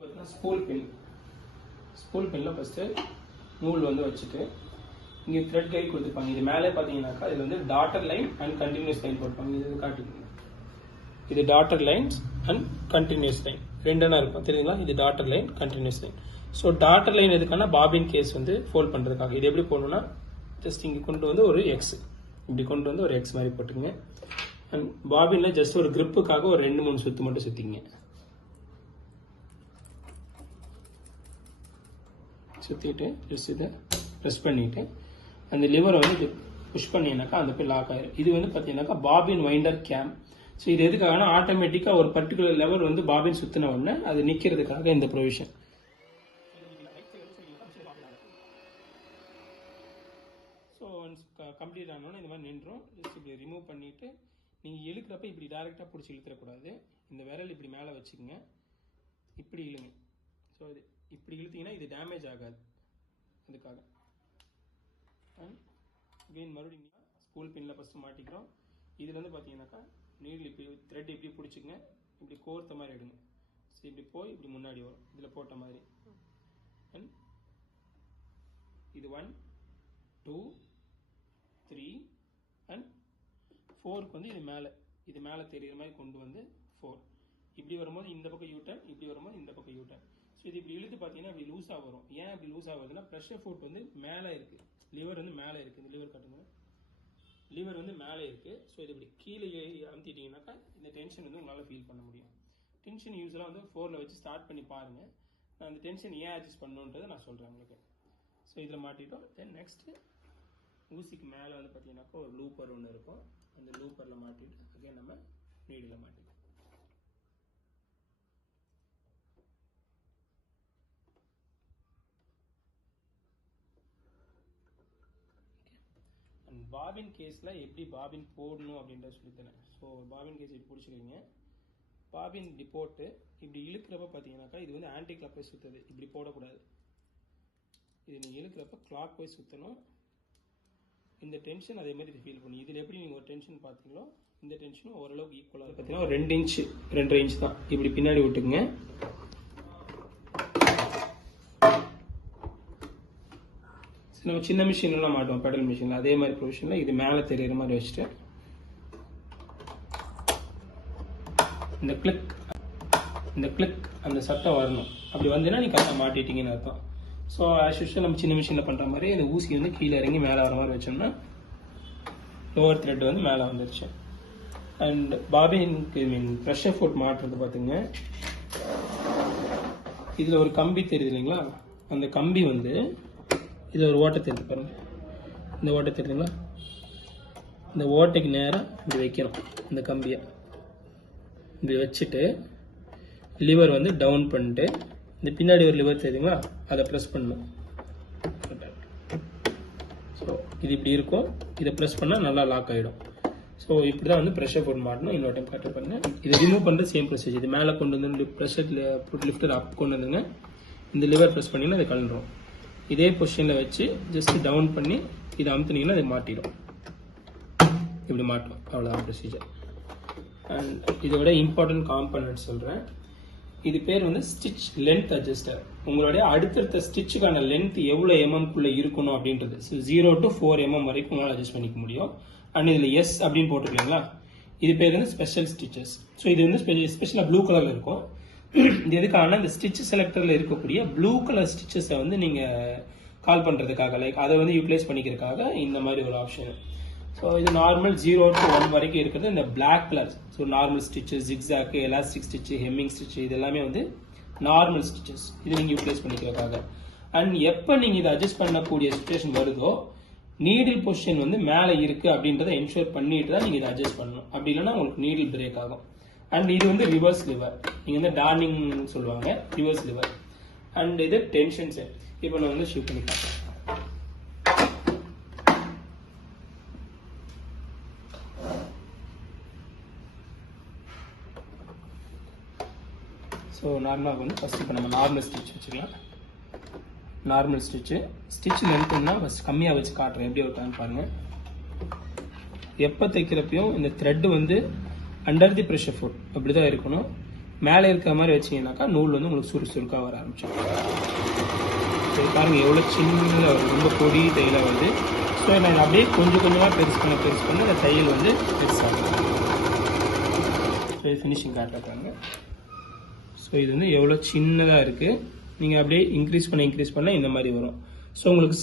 Spool பின்ல first நூல் வந்து வச்சுட்டு இங்கே த்ரெட் கைட் கொடுத்துருப்பாங்க. இது மேலே பார்த்தீங்கன்னாக்கா இது வந்து dotted line and continuous line போட்டுப்பாங்க. இது காட்டிக்கோங்க. இது dotted lines and continuous line ரெண்டுனா இருக்கும் தெரியுங்களா? இது dotted line continuous line. So dotted line எதுக்கான பாபின் கேஸ் வந்து ஃபோல்ட் பண்ணுறதுக்காக. இது எப்படி போடணும்னா ஜஸ்ட் இங்கே கொண்டு வந்து ஒரு எக்ஸ் இப்படி கொண்டு வந்து ஒரு எக்ஸ் மாதிரி போட்டுங்க. அண்ட் பாபினில் ஜஸ்ட் ஒரு கிரிப்புக்காக ஒரு 2-3 சுற்று மட்டும் சுற்றிங்க. சுற்றிட்டு ஜஸ்ட் இதை ப்ரெஸ் பண்ணிவிட்டு அந்த லிவரை வந்து புஷ் பண்ணிங்கனாக்கா அந்த போய் லாக் ஆயிரும். இது வந்து பார்த்தீங்கன்னாக்கா பாபின் வைண்டர் கேம். ஸோ இது எதுக்காகனா ஆட்டோமேட்டிக்காக ஒரு பர்டிகுலர் லெவல் வந்து பாபின் சுற்றின உடனே அது நிற்கிறதுக்காக இந்த ப்ரொவிஷன். ஸோ ஒன்ஸ் கம்ப்ளீட் ஆனோன்னு இந்த மாதிரி நின்றோம். ஜஸ்ட் இப்படி ரிமூவ் பண்ணிவிட்டு நீங்கள் இழுக்கிறப்ப இப்படி டேரெக்டாக பிடிச்சி இழுத்துறக்கூடாது. இந்த விரல் இப்படி மேலே வச்சுக்கோங்க, இப்படி இழுங்க. ஸோ இது இப்படி இழுத்தீங்கன்னா இது டேமேஜ் ஆகாது. அதுக்காக அகெயின் மறுபடியும் ஸ்பூல் பின்னில் ஃபஸ்ட்டு மாட்டிக்கிறோம். இதில் வந்து பார்த்தீங்கன்னாக்கா நீடில் இப்படி த்ரெட் இப்படி பிடிச்சிக்கங்க, இப்படி கோர்த்த மாதிரி எடுங்க. ஸோ இப்படி போய் இப்படி முன்னாடி வரும் இதில் போட்ட மாதிரி. அண்ட் இது 1 2 3 அண்ட் 4க்கு வந்து இது மேலே தெரிகிற மாதிரி கொண்டு வந்து 4 இப்படி வரும்போது இந்த பக்கம் யூட்டர்ன், இப்படி வரும்போது இந்த பக்கம் யூட்டர்ன். ஸோ இது இப்படி இழுத்து பார்த்தீங்கன்னா இப்படி லூஸாக வரும். ஏன் அப்படி லூஸாக வருதுன்னா ப்ரெஷர் ஃபுட் வந்து மேலே இருக்குது, லிவர் வந்து மேலே இருக்குது. இந்த லிவர் காட்டுங்க, லிவர் வந்து மேலே இருக்குது. ஸோ இது இப்படி கீழே அமுத்திட்டீங்கன்னாக்கா இந்த டென்ஷன் வந்து உங்களால் ஃபீல் பண்ண முடியும். டென்ஷன் யூஸ்வலாக வந்து 4ல் வச்சு ஸ்டார்ட் பண்ணி பாருங்கள். நான் அந்த டென்ஷன் ஏன் அட்ஜஸ்ட் பண்ணணுன்றதை நான் சொல்கிறேன் உங்களுக்கு. ஸோ இதில் மாட்டிட்டோம். தென் நெக்ஸ்ட்டு ஊசிக்கு மேலே வந்து பார்த்தீங்கன்னாக்கா ஒரு லூப்பர் ஒன்று இருக்கும். அந்த லூப்பரில் மாட்டிட்டு அகைன் நம்ம நீடில் மாட்டிட்டோம். அண்ட் பாபின் கேஸில் எப்படி பாபின் போடணும் அப்படின்றத சொல்லித்தரேன். ஸோ பாபின் கேஸ் இப்படி பிடிச்சிக்கிறீங்க. பாபின் இப்படி போட்டு இப்படி இழுக்கிறப்ப பார்த்தீங்கன்னாக்கா இது வந்து ஆன்டி கிளாக் வைஸ் சுற்றுது. இப்படி போடக்கூடாது. இது நீங்கள் இழுக்கிறப்ப கிளாக் வைஸ் சுற்றணும். இந்த டென்ஷன் அதே மாதிரி ஃபீல் பண்ணி இதில் எப்படி நீங்கள் ஒரு டென்ஷன் பார்த்தீங்களோ இந்த டென்ஷனும் ஓரளவுக்கு ஈக்குவலாக பார்த்தீங்கன்னா ஒரு 2 இன்ச் 2.5 இன்ச் தான். இப்படி பின்னாடி விட்டுக்குங்க. நம்ம சின்ன மிஷின்லாம் மாட்டோம் பெடல் மிஷினில், அதே மாதிரி ப்ரொவிஷனில் இது மேலே தெரிகிற மாதிரி வச்சுட்டு இந்த கிளிக் அந்த சத்தம் வரணும். அப்படி வந்தீங்கன்னா நீங்கள் கரெக்டாக மாட்டிட்டீங்கன்னு அர்த்தம். ஸோ ஆஸ் யூஷுவல் நம்ம சின்ன மிஷினில் பண்ணுற மாதிரி இந்த ஊசி வந்து கீழே இறங்கி மேலே வர மாதிரி வச்சோம்னா லோவர் த்ரெட் வந்து மேலே வந்துருச்சு. அண்ட் பாபினுக்கு ப்ரெஷர் ஃபுட் மாட்டுறது பார்த்துங்க. இதில் ஒரு கம்பி தெரியுது இல்லைங்களா? அந்த கம்பி வந்து இதில் ஒரு ஓட்டை தெரியுது பாருங்க. இந்த ஓட்டை தெரியுதுங்களா? இந்த ஓட்டைக்கு நேரம் இப்படி வைக்கணும். இந்த கம்பியை இப்படி வச்சுட்டு லிவர் வந்து டவுன் பண்ணிட்டு இந்த பின்னாடி ஒரு லிவர் தெரியுங்களா? அதை ப்ரெஸ் பண்ணணும். ஸோ இது இப்படி இருக்கும். இதை ப்ரெஸ் பண்ணால் நல்லா லாக் ஆகிடும். ஸோ இப்படி தான் வந்து ப்ரெஷர் ஃபுட் மாட்டணும். இன்னொரு டைம் கரெக்டாக பண்ணுங்க. இதை ரிமூவ் பண்ணுறது சேம் ப்ரொசீஜர். இது மேலே கொண்டு வந்து ப்ரெஷர் லிஃப்டர் அப் கொண்டு வந்துங்க. இந்த லிவர் ப்ரெஸ் பண்ணிங்கன்னா அது கலந்துரும். இதே பொசிஷனில் வச்சு ஜஸ்ட் டவுன் பண்ணி இதை அமுத்துனீங்கன்னா அது மாட்டிடும். இப்படி மாட்டணும். அவ்வளோதான் ப்ரொசீஜர். அண்ட் இதோட இம்பார்ட்டன்ட் காம்பனன்ட் சொல்கிறேன். இது பேர் வந்து ஸ்டிச் லென்த் அட்ஜஸ்டர். உங்களுடைய அடுத்தடுத்த ஸ்டிச்சுக்கான லென்த் எவ்வளோ எம்எம்குள்ளே இருக்கணும் அப்படின்றது. ஸோ 0 to 4 mm வரைக்கும் உங்களால் அட்ஜஸ்ட் பண்ணிக்க முடியும். அண்ட் இதில் எஸ் அப்படின்னு போட்டுருக்கீங்களா? இது பேர் வந்து ஸ்பெஷல் ஸ்டிச்சஸ். ஸோ இது வந்து ஸ்பெஷலாக ப்ளூ கலரில் இருக்கும். இது எதுக்கான இந்த ஸ்டிச் செலக்டரில் இருக்கக்கூடிய ப்ளூ கலர் ஸ்டிச்சஸை வந்து நீங்கள் கால் பண்ணுறதுக்காக லைக் அதை வந்து யூட்டிலைஸ் பண்ணிக்கிறதுக்காக இந்த மாதிரி ஒரு ஆப்ஷன். ஸோ இது நார்மல் 0 to 1 வரைக்கும் இருக்கிறது இந்த black colour. So normal stitches, zigzag, elastic stitch, hemming stitch, இது எல்லாமே வந்து நார்மல் ஸ்டிச்சஸ். இது நீங்கள் யூட்டிலைஸ் பண்ணிக்கிறதுக்காக. அண்ட் எப்போ நீங்கள் இதை அட்ஜஸ்ட் பண்ணக்கூடிய சுச்சுவேஷன் வருதோ நீடில் பொசிஷன் வந்து மேலே இருக்குது அப்படின்றத என்ஷூர் பண்ணிட்டு தான் நீங்கள் இதை அட்ஜஸ்ட் பண்ணணும். அப்படி இல்லைன்னா உங்களுக்கு நீடில் பிரேக் ஆகும். அண்ட் இது வந்து ரிவர்ஸ் லிவர். நீங்கள் வந்து டார்னிங் சொல்லுவாங்க, ரிவர்ஸ் லிவர். அண்ட் இது டென்ஷன் செட். இப்போ நான் வந்து ஷூட் பண்ணி காட்டுறேன். ஸோ நார்மலாக வந்து ஃபஸ்ட் இப்போ நம்ம நார்மல் ஸ்டிச் வச்சுக்கலாம். நார்மல் ஸ்டிச் லென்த்துன்னா ஃபஸ்ட் கம்மியாக வச்சு காட்டுறேன் எப்படி இருக்கான்னு பாருங்கள். எப்போ தைக்கிறப்பையும் இந்த த்ரெட்டு வந்து அண்டர் தி ப்ரெஷர் ஃபுட் அப்படி தான் இருக்கணும். மேலே இருக்கிற மாதிரி வச்சிங்கனாக்கா நூல் வந்து உங்களுக்கு சுறுசுறுக்காக வர ஆரம்பிச்சிடும். ஸோ பாருங்கள் எவ்வளோ சின்னதாக வருது, ரொம்ப பொடி தையலாக வருது. ஸோ நான் அப்படியே கொஞ்சம் கொஞ்சமாக பெருசு பண்ண அந்த தையல் வந்து பெருசாகும். ஸோ இது ஃபினிஷிங் காட்டுறாங்க. ஸோ இது வந்து எவ்வளோ சின்னதாக இருக்குது, நீங்கள் அப்படியே இன்க்ரீஸ் பண்ண இந்த மாதிரி வரும். ஸோ உங்களுக்கு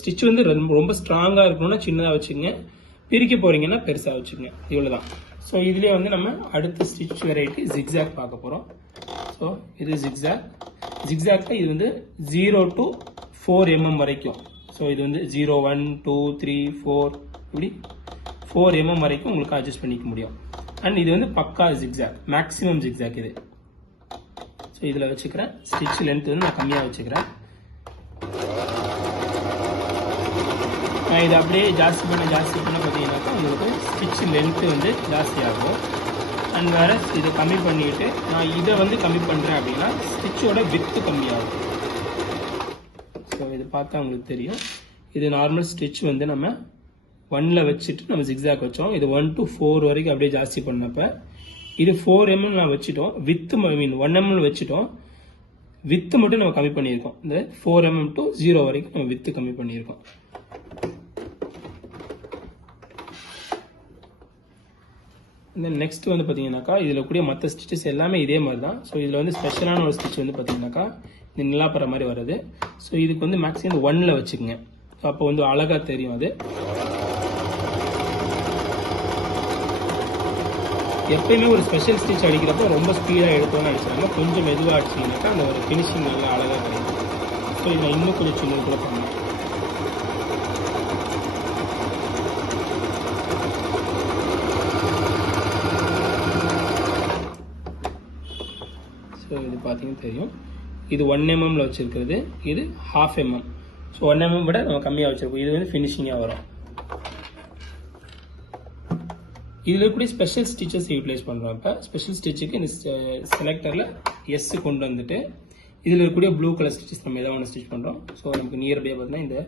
ஸ்டிச் வந்து ரொம்ப ஸ்ட்ராங்காக இருக்கணும்னா சின்னதாக வச்சுக்கோங்க, பிரிக்க போகிறீங்கன்னா பெருசாக வச்சுக்கோங்க. இவ்வளோ தான். ஸோ இதுலேயே வந்து நம்ம அடுத்த ஸ்டிச் வெரைட்டி ஜிக்ஸாக் பார்க்க போகிறோம். ஸோ இது ஜிக்ஸாக்ல இது வந்து 0 to 4 mm வரைக்கும். ஸோ இது வந்து 0, 1, 2, 3, 4 இப்படி 4 mm வரைக்கும் உங்களுக்கு அட்ஜஸ்ட் பண்ணிக்க முடியும். அண்ட் இது வந்து பக்கா ஜிக்ஸாக், மேக்ஸிமம் ஜிக்ஸாக் இது. ஸோ இதில் வச்சுக்கிறேன். ஸ்டிச் லென்த் வந்து நான் கம்மியாக வச்சுக்கிறேன். நான் இதை அப்படியே ஜாஸ்தி பண்ண பார்த்தீங்கன்னாக்கா உங்களுக்கு ஸ்டிச் லென்த்து வந்து ஜாஸ்தியாகும். அண்ட் வேறு இதை கம்மி பண்ணிவிட்டு நான் இதை வந்து கம்மி பண்ணுறேன் அப்படின்னா ஸ்டிச்சோட வித்து கம்மியாகும். ஸோ இது பார்த்தா உங்களுக்கு தெரியும். இது நார்மல் ஸ்டிச் வந்து நம்ம 1ல் வச்சுட்டு நம்ம ஜிக்ஸாக் வச்சோம். இது 1 to 4 வரைக்கும் அப்படியே ஜாஸ்தி பண்ணப்போ இது 4 mm நான் வச்சுட்டோம். வித்து 1 mm வச்சுட்டோம். வித்து மட்டும் நம்ம கம்மி பண்ணியிருக்கோம். இந்த 4 mm to 0 வரைக்கும் நம்ம வித்து கம்மி பண்ணியிருக்கோம். நெக்ஸ்ட் வந்து பார்த்தீங்கன்னாக்கா இதில் கூடிய மற்ற ஸ்டிச்சஸ் எல்லாமே இதே மாதிரி தான். ஸோ இதில் வந்து ஸ்பெஷலான ஒரு ஸ்டிச் வந்து பார்த்தீங்கன்னாக்கா இந்த நிலாப்பற மாதிரி வருது. ஸோ இதுக்கு வந்து மேக்ஸிமம் 1ல் வச்சுக்கோங்க. அப்போ வந்து அழகாக தெரியும். அது எப்பயுமே ஒரு ஸ்பெஷல் ஸ்டிச் அடிக்கிறப்போ ரொம்ப ஸ்பீடாக எடுத்தோன்னு அடிச்சாங்க, கொஞ்சம் மெதுவாக அடிச்சிங்கனாக்கா அந்த ஒரு ஃபினிஷிங் நல்லா அழகாக கிடைக்கும். ஸோ இதை இன்னும் கொஞ்சம் சின்ன கூட பண்ணலாம். ஸோ இது பார்த்தீங்கன்னா தெரியும். இது 1 mm வச்சுருக்கிறது, இது 1/2 mm. ஸோ 1 mm விட நம்ம கம்மியாக வச்சுருக்கோம். இது வந்து ஃபினிஷிங்காக வரும். இதில் கூட ஸ்பெஷல் ஸ்டிச்சஸ் யூட்டிலைஸ் பண்ணுறோம். இப்போ ஸ்பெஷல் ஸ்டிச்சுக்கு இந்த செலக்டரில் எஸ் கொண்டு வந்துட்டு இதில் இருக்கக்கூடிய ப்ளூ கலர் ஸ்டிச்சஸ் நம்ம எதாவது ஒன்று ஸ்டிச் பண்ணுறோம். ஸோ நமக்கு நியர்பை பார்த்தீங்கன்னா இந்த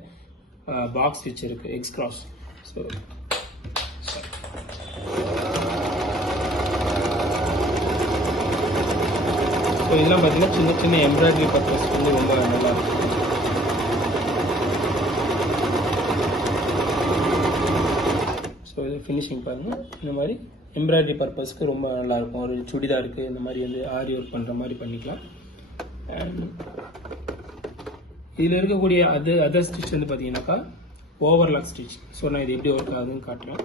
பாக்ஸ் ஸ்டிச் இருக்குது, எக்ஸ் கிராஸ். ஸோ இதெல்லாம் பார்த்தீங்கன்னா சின்ன சின்ன எம்ப்ராய்டரி பர்பஸ் வந்து ரொம்ப நல்லா இருக்கும். ஸோ இது ஃபினிஷிங் பாருங்கள். இந்த மாதிரி எம்ப்ராய்டரி பர்பஸ்க்கு ரொம்ப நல்லாயிருக்கும். ஒரு சுடிதாருக்கு இந்த மாதிரி வந்து ஆரி ஒர்க் பண்ணுற மாதிரி பண்ணிக்கலாம். அண்ட் இதில் இருக்கக்கூடிய அதர் ஸ்டிச் வந்து பார்த்தீங்கன்னாக்கா ஓவர்லாக் ஸ்டிச். ஸோ நான் இது எப்படி ஒர்க் ஆகுதுன்னு காட்டுறேன்.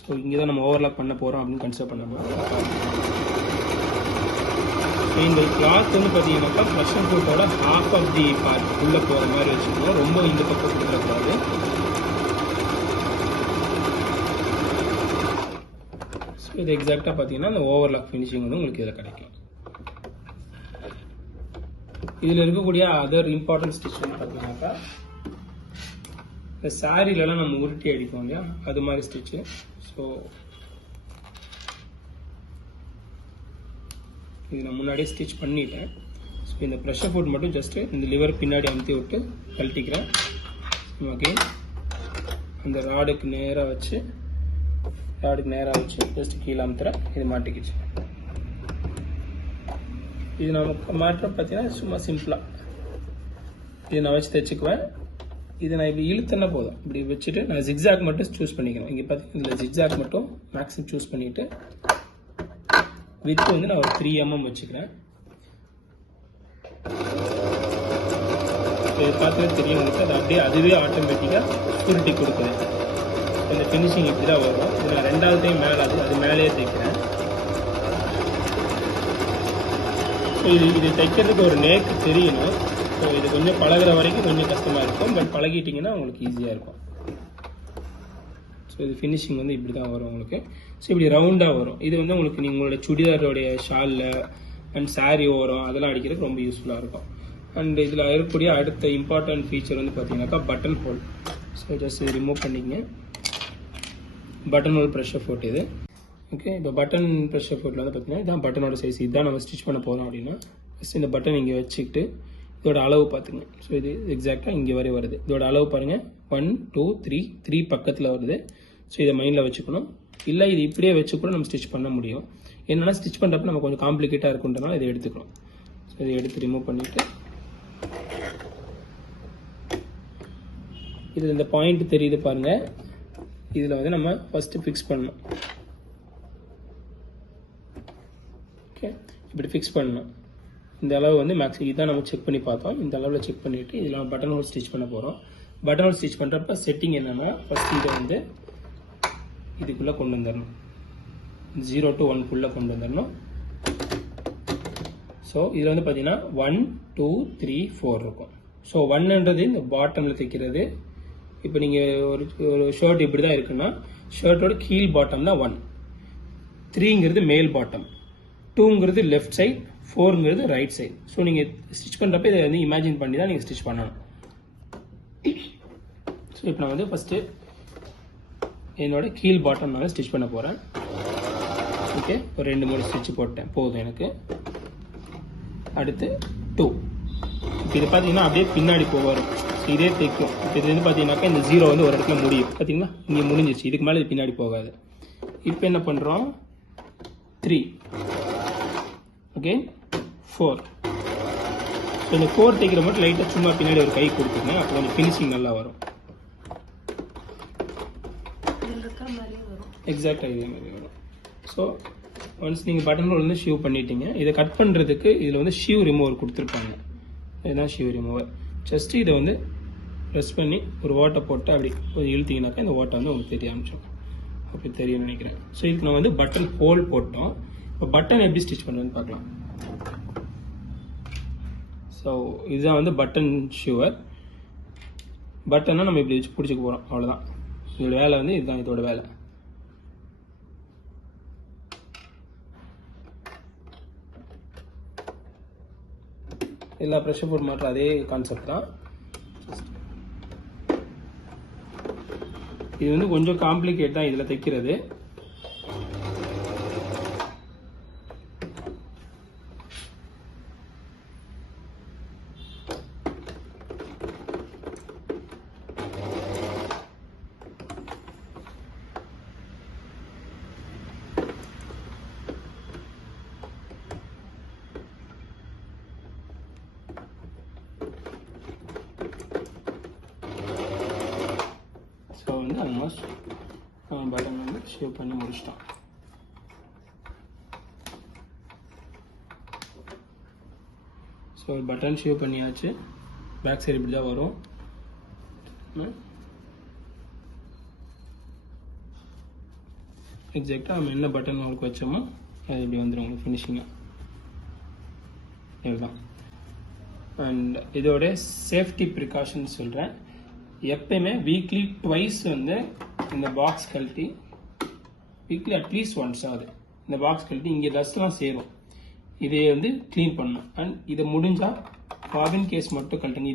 ஸோ இங்கே தான் நம்ம ஓவர்லாக் பண்ண போகிறோம் அப்படின்னு கன்சிடர் பண்ணாமல் இந்த கிளாத் வந்து பார்த்தீங்கன்னாக்கா ப்ரெஷர் ஃபுட்டோட ஹாஃப் ஆஃப் தி பார்ட் உள்ளே போகிற மாதிரி வச்சுக்கணும். ரொம்ப இந்த பக்கம் கொடுக்கக்கூடாது. ஸோ இது எக்ஸாக்டாக பார்த்தீங்கன்னா அந்த ஓவர்லாக் ஃபினிஷிங் வந்து உங்களுக்கு இதில் கிடைக்கும். இதில் இருக்கக்கூடிய அதர் இம்பார்ட்டன்ட் ஸ்டிச் வந்து பார்த்தீங்கன்னாக்கா இந்த சாரீலலாம் நம்ம உருட்டி அடிப்போம் இல்லையா, அது மாதிரி ஸ்டிச்சு. ஸோ இது நான் முன்னாடியே ஸ்டிச் பண்ணிட்டேன். ஸோ இந்த ப்ரெஷர் ஃபுட் மட்டும் ஜஸ்ட்டு இந்த லிவர் பின்னாடி அமுத்தி விட்டு கழட்டிக்கிறேன். ஓகே, அந்த ராடுக்கு நேராக வச்சு ஜஸ்ட் கீழே அமுத்துறேன். இது மாட்டிக்கிச்சு. இது நமக்கு மாற்றம் பார்த்தீங்கன்னா சும்மா சிம்பிளாக இது நான் வச்சு தைச்சிக்குவேன். இதை நான் இப்படி இழுத்தனா போதும். இப்படி வச்சுட்டு நான் ஜிக்ஸாக் மட்டும் சூஸ் பண்ணிக்கிறேன். இங்கே பார்த்தீங்கன்னா இதில் ஜிக்ஸாக் மட்டும் மேக்ஸிமம் சூஸ் பண்ணிவிட்டு வித்து வந்து நான் ஒரு 3 mm வச்சுக்கிறேன். இது பார்த்து தெரியும் உங்களுக்கு. அது அப்படியே அதுவே ஆட்டோமேட்டிக்காக சுருட்டி கொடுக்குறேன். இந்த ஃபினிஷிங் இப்படி தான் வரும். இது நான் 2வது டைம் மேலே அது மேலேயே தைக்கிறேன். ஸோ இது தைக்கிறதுக்கு ஒரு நேக்கு தெரியணும். ஸோ இது கொஞ்சம் பழகிற வரைக்கும் கொஞ்சம் கஷ்டமாக இருக்கும். பட் பழகிட்டிங்கன்னா உங்களுக்கு ஈஸியாக இருக்கும். ஸோ இது ஃபினிஷிங் வந்து இப்படி தான் வரும் உங்களுக்கு. ஸோ இப்படி ரவுண்டாக வரும். இது வந்து உங்களுக்கு உங்களோட சுடிதாரோடைய ஷாலில் அண்ட் சாரீ ஓரம் அதெல்லாம் அடிக்கிறதுக்கு ரொம்ப யூஸ்ஃபுல்லாக இருக்கும். அண்ட் இதில் இருக்கக்கூடிய அடுத்த இம்பார்ட்டன்ட் ஃபீச்சர் வந்து பார்த்தீங்கன்னாக்கா பட்டன் ஹோல். ஸோ ஜஸ்ட் இது ரிமூவ் பண்ணிங்க. பட்டன் ஹோல் ப்ரெஷர் ஃபோட் இது. ஓகே, இப்போ பட்டன் ப்ரெஷர் ஃபோட்டில் வந்து பார்த்தீங்கன்னா இதான் பட்டனோட சைஸ். இதுதான் நம்ம ஸ்டிச் பண்ண போகிறோம் அப்படின்னா ஜஸ்ட் இந்த பட்டன் இங்கே வச்சுக்கிட்டு இதோட அளவு பார்த்துங்க. ஸோ இது எக்ஸாக்டாக இங்கே வரை வருது. இதோட அளவு பாருங்கள், 1 2 3 பக்கத்தில் வருது. ஸோ இதை மைண்டில் வச்சுக்கணும். இல்லை இது இப்படியே வச்சு கூட நம்ம ஸ்டிச் பண்ண முடியும். என்னன்னா ஸ்டிச் பண்ணுறப்ப நம்ம கொஞ்சம் காம்ப்ளிகேட்டாக இருக்குன்றனால இதை எடுத்துக்கிறோம். ஸோ இதை எடுத்து ரிமூவ் பண்ணிவிட்டு இதில் இந்த பாயிண்ட் தெரியுது பாருங்கள், இதில் வந்து நம்ம ஃபஸ்ட்டு ஃபிக்ஸ் பண்ணணும். ஓகே, இப்படி ஃபிக்ஸ் பண்ணணும். இந்த அளவு வந்து மேக்ஸிமம் இதான் நம்ம செக் பண்ணி பார்த்தோம். இந்த அளவில் செக் பண்ணிவிட்டு இதில் பட்டன் ஹோல் ஸ்டிச் பண்ண போகிறோம். பட்டன் ஹோல் ஸ்டிச் பண்ணுறப்ப செட்டிங் என்னென்னா ஃபஸ்ட்டு இதை வந்து இதுக்குள்ளே கொண்டு வந்துடணும். 0 to 1 கொண்டு வந்துடணும். ஸோ இதில் வந்து பார்த்தீங்கன்னா 1 2 3 4 இருக்கும். ஸோ 1ன்றது இந்த பாட்டமில் தைக்கிறது. இப்போ நீங்கள் ஒரு ஷர்ட் இப்படி தான் இருக்குன்னா ஷர்ட்டோட கீழ் பாட்டம் தான் 1, 3ங்கிறது மேல் பாட்டம், 2ங்கிறது லெஃப்ட் சைட், 4ங்கிறது ரைட் சைடு. ஸோ நீங்கள் ஸ்டிச் பண்ணுறப்ப இதை வந்து இமேஜின் பண்ணி தான் நீங்கள் ஸ்டிச் பண்ணணும். ஸோ இப்போ நான் வந்து ஃபஸ்ட்டு என்னோட கீழ் பாட்டம் நான் ஸ்டிச் பண்ண போகிறேன். ஓகே, ஒரு 2-3 ஸ்டிச் போட்டேன் போதும் எனக்கு. அடுத்து 2. இப்போ இது பார்த்தீங்கன்னா அப்படியே பின்னாடி வரும், இதே தைக்கும். இப்போ இது வந்து பார்த்தீங்கன்னாக்கா இந்த 0 வந்து ஒரு இடத்துல முடியும். பார்த்தீங்கன்னா இங்கே முடிஞ்சிச்சு, இதுக்கு மேலே இது பின்னாடி போகாது. இப்போ என்ன பண்ணுறோம், 3 ஓகே 4. ஸோ இந்த 4 தைக்கிற மட்டும் லைட்டாக சும்மா பின்னாடி ஒரு கை கொடுத்துருங்க, அப்போ கொஞ்சம் ஃபினிஷிங் நல்லா வரும். எக்ஸாக்டாக இதே மாதிரி வரும். ஸோ ஒன்ஸ் நீங்கள் பட்டன் ஹோல் வந்து ஷீவ் பண்ணிட்டீங்க. இதை கட் பண்ணுறதுக்கு இதில் வந்து ஷீவ் ரிமூவர் கொடுத்துருப்பாங்க. இதுதான் ஷீவ் ரிமூவர். ஜஸ்ட்டு இதை வந்து ப்ரெஸ் பண்ணி ஒரு ஓட்டை போட்டு அப்படி கொஞ்சம் இழுத்தீங்கன்னாக்கா இந்த ஓட்டை வந்து உங்களுக்கு தெரிய ஆரம்பிச்சிடும். அப்படி தெரியும்னு நினைக்கிறேன். ஸோ இதுக்கு நான் வந்து பட்டன் ஹோல் போட்டோம். இப்போ பட்டன் எப்படி ஸ்டிச் பண்ணுறதுன்னு பார்க்கலாம். ஸோ இதுதான் வந்து பட்டன் ஷூவர். பட்டன்னா நம்ம இப்படி வச்சு பிடிச்சிக்க போகிறோம், அவ்வளோதான். இதோட வேலை வந்து இதுதான், இதோட வேலை. எல்லா ப்ரெஷர் ஃபுட் மாற்ற அதே கான்செப்ட் தான். இது வந்து கொஞ்சம் காம்ப்ளிகேட் தான் இதில் தைக்கிறது. ஸோ வந்து ஆல்மோஸ்ட் பட்டன் வந்து ஷேவ் பண்ணி முடிச்சிட்டோம். ஸோ பட்டன் ஷேவ் பண்ணியாச்சு. பேக் சைடு இப்படி தான் வரும். எக்ஸாக்டாக நம்ம என்ன பட்டன் உங்களுக்கு வச்சோமோ அது இப்படி வந்துடும் உங்களுக்கு ஃபினிஷிங்காக. இதுதான். அண்ட் இதோட சேஃப்டி ப்ரிகாஷன்ஸ் சொல்கிறேன். எப்பயுமே வீக்லி ட்வைஸ் வந்து இந்த பாக்ஸ் கழட்டி, வீக்லி அட்லீஸ்ட் ஒன்ஸ் ஆகுது இந்த பாக்ஸ் கழட்டி இங்கே டஸ்ட்லாம் சேரும், இதை வந்து க்ளீன் பண்ணணும். அண்ட் இதை முடிஞ்சால் பாபின் கேஸ் மட்டும் கழட்டுங்க.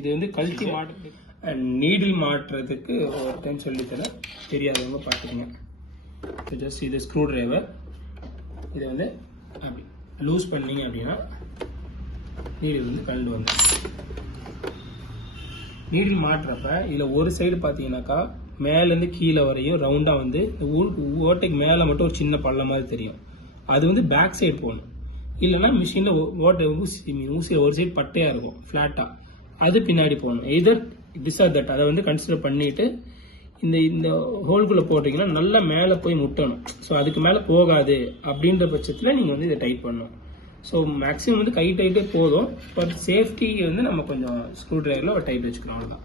இது வந்து கழட்டி மாட்டு. அண்ட் நீடில் மாட்டுறதுக்கு ஒரு டைம் சொல்லித்தரேன், தெரியாதவங்க பார்த்துக்கங்க. ஜஸ்ட் இது ஸ்க்ரூ டிரைவர், இதை வந்து அப்படி லூஸ் பண்ணீங்க அப்படின்னா நீடில் வந்து கழண்டு வந்து நீடில் மாட்டுறப்ப இதில் ஒரு சைடு பார்த்தீங்கன்னாக்கா மேலேருந்து கீழே வரையும் ரவுண்டாக வந்து ஓட்டைக்கு மேலே மட்டும் ஒரு சின்ன பள்ளம் மாதிரி தெரியும். அது வந்து பேக் சைடு போகணும். இல்லைன்னா மிஷினில் ஓட்டை ஊசியில் ஒரு சைடு பட்டையாக இருக்கும் ஃப்ளாட்டாக, அது பின்னாடி போகணும். எதர் திஸ் ஆர் தட். அதை வந்து கன்சிடர் பண்ணிட்டு இந்த ஹோல்குள்ளே போட்டிங்கன்னா நல்லா மேலே போய் முட்டணும். ஸோ அதுக்கு மேலே போகாது அப்படின்ற பட்சத்தில் நீங்கள் வந்து இதை டைட் பண்ணணும். ஸோ மேக்ஸிமம் வந்து கை டைட்டே போதும். பட் சேஃப்டிக்கு வந்து நம்ம கொஞ்சம் ஸ்க்ரூ டிரைவரில் ஒரு டைட் வச்சுக்கலாம், அவ்வளோதான்.